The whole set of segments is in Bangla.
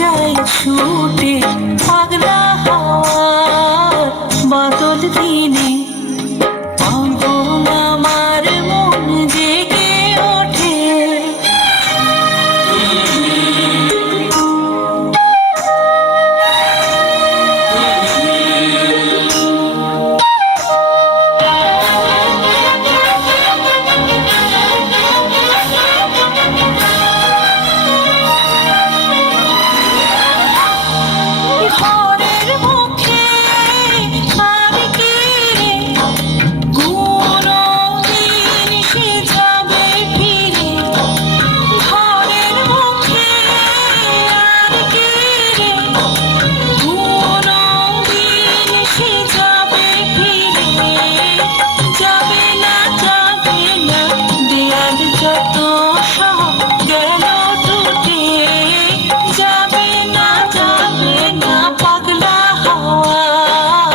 যায় ছুটে পাগলা হাওয়ার বাদল দিনে। পাগল আমার মন জেগে ওঠে। ঘরের মুখে আর কি রে কোনদিন সে যাবে ফিরে। ঘরের মুখে আর কি রে কোনদিন সে যাবে ফিরে। যাবে না দেয়াল যত সব গেল টুটে। যাবে না পাগলা হাওয়ার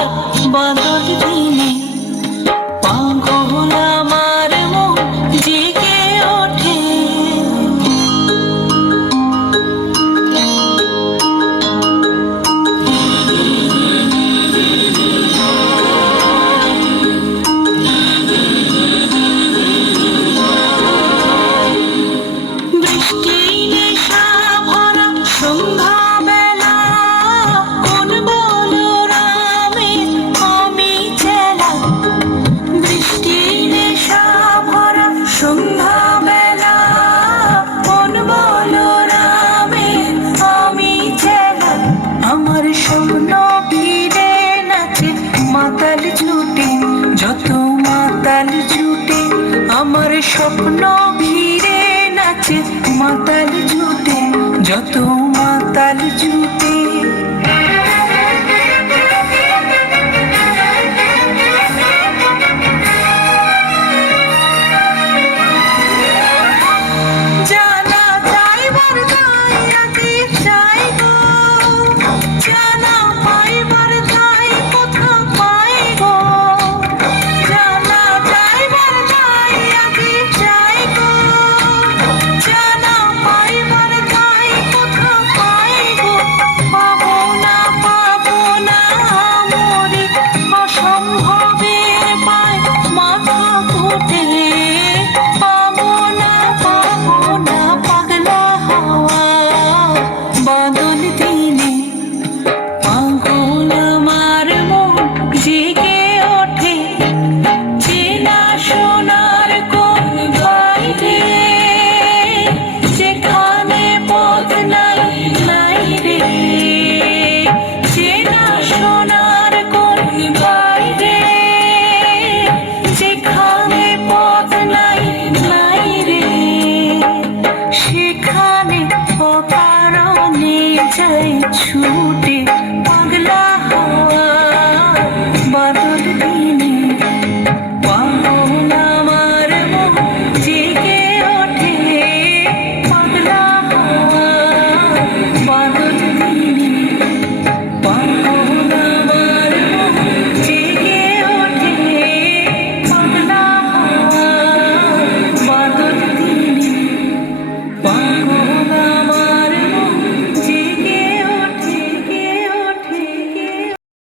বাদল দিনে। পাগল আমার মন জেগে ওঠে। বৃষ্টি নেশা ভরা সন্ধ্যা বেলা কোন বলরামে আমি চেলা। বৃষ্টি নেশা ভরা সন্ধ্যা বেলা কোন বলরামে আমি চেলা। আমার স্বপ্ন ভিড়ে নাচে মাতাল জুটে যত মাতাল জুটে। আমার স্বপ্ন ভিড়ে নাচে মাতাল জুটে যত